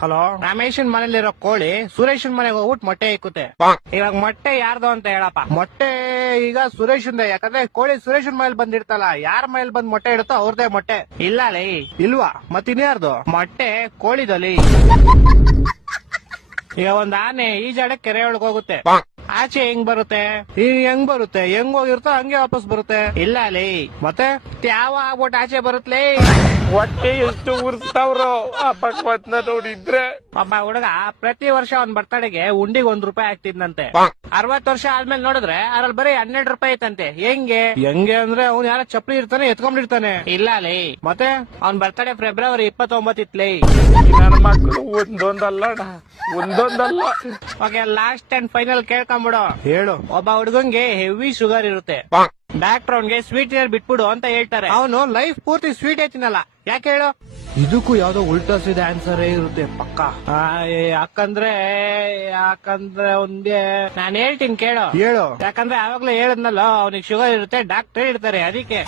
Hello, ರಮೇಶನ್ ಮನೇಲಿರೋ ಕೋಳಿ ಸುರೇಶನ್ ಮನೆಗೆ ಹೋಗ್ಬಿಟ್ಟು ಮೊಟ್ಟೆ ಇಕ್ಕುತ್ತೆ. ಇವಾಗ ಮೊಟ್ಟೆ ಯಾರ್ದು ಅಂತ ಹೇಳಪ್ಪ. ಮೊಟ್ಟೆ ಈಗ ಸುರೇಶನ್, ಯಾಕಂದ್ರೆ ಕೋಳಿ ಸುರೇಶನ್ ಮನೇಲಿ ಬಂದಿರ್ತಲ್ಲ, ಯಾರ ಮನೇಲಿ ಬಂದ್ ಮೊಟ್ಟೆ ಇಡುತ್ತೋ ಅವ್ರದೇ ಮೊಟ್ಟೆ. ಇಲ್ಲ ಲೇ, ಇಲ್ವಾ? ಮತ್ತಿನ್ಯಾರ್ದು ಮೊಟ್ಟೆ? ಕೋಳಿದಲ್ಲಿ. ಈಗ ಒಂದ್ ಆನೆ ಈಜಾಡಕ್ ಕೆರೆ ಒಳಗ್ ಹೋಗುತ್ತೆ, ಆಚೆ ಹೆಂಗ್ ಬರುತ್ತೆ? ಹೆಂಗ್ ಬರುತ್ತೆ? ಹೆಂಗ್ ಹೋಗಿರುತ್ತೋ ಹಂಗೆ ವಾಪಸ್ ಬರುತ್ತೆ. ಇಲ್ಲ ಲೇ, ಮತ್ತೆ ಯಾವ ಆಗ್ಬಿಟ್ಟು ಆಚೆ ಬರುತ್ತಲೇ? ಹೊಟ್ಟೆ ಎಷ್ಟು ಉರ್ಸ್ತಾವ್ರೋ ಆ ಭಗವತ್ನ ನೋಡಿದ್ರೆ. ಒಬ್ಬ ಹುಡುಗ ಪ್ರತಿ ವರ್ಷ ಅವ್ನ್ ಬರ್ತಡೆಗೆ ಉಂಡಿಗೆ ₹1 ಆಗ್ತಿದ್ನಂತೆ. 60 ವರ್ಷ ಆದ್ಮೇಲೆ ನೋಡಿದ್ರೆ ಅದ್ರಲ್ಲಿ ಬರೀ ₹12 ಐತಂತೆ. ಹೆಂಗೆ ಅಂದ್ರೆ ಅವ್ನ್ ಯಾರ ಚಪ್ಪಲಿ ಇರ್ತಾನೆ ಎತ್ಕೊಂಡಿರ್ತಾನೆ. ಇಲ್ಲ ಲೇ, ಮತ್ತೆ ಅವ್ನ್ ಬರ್ತಡೆ ಫೆಬ್ರವರಿ 29 ಇತ್ಲೇ. ನನ್ನ ಮಕ್ಕಳು ಒಂದೊಂದಲ್ಲ ಓಕೆ, ಲಾಸ್ಟ್ ಅಂಡ್ ಫೈನಲ್ ಕೇಳ್ಕೊಂಬಿಡು. ಹೇಳು. ಒಬ್ಬ ಹುಡುಗಂಗೆ ಹೆವಿ ಶುಗರ್ ಇರುತ್ತೆ, ಡಾಕ್ಟರ್ ಅವ್ನ್ಗೆ ಸ್ವೀಟ್ ಬಿಟ್ಬಿಡು ಅಂತ ಹೇಳ್ತಾರೆ. ಅವನು ಲೈಫ್ ಪೂರ್ತಿ ಸ್ವೀಟ್ ತಿನ್ನಲ್ಲ. ಯಾಕೆ ಹೇಳು? ಇದಕ್ಕೂ ಯಾವ್ದೋ ಉಲ್ಟಾ ಸೀದಾ ಆನ್ಸರ್ ಇರುತ್ತೆ ಪಕ್ಕ. ಯಾಕಂದ್ರೆ ಒಂದೇ ನಾನು ಹೇಳ್ತೀನಿ ಕೇಳು. ಯಾಕಂದ್ರೆ ಆವಾಗ್ಲೇ ಹೇಳದ್ನಲ್ಲ, ಅವ್ನಿಗೆ ಶುಗರ್ ಇರುತ್ತೆ, ಡಾಕ್ಟರ್ ಇರ್ತಾರೆ, ಅದಕ್ಕೆ.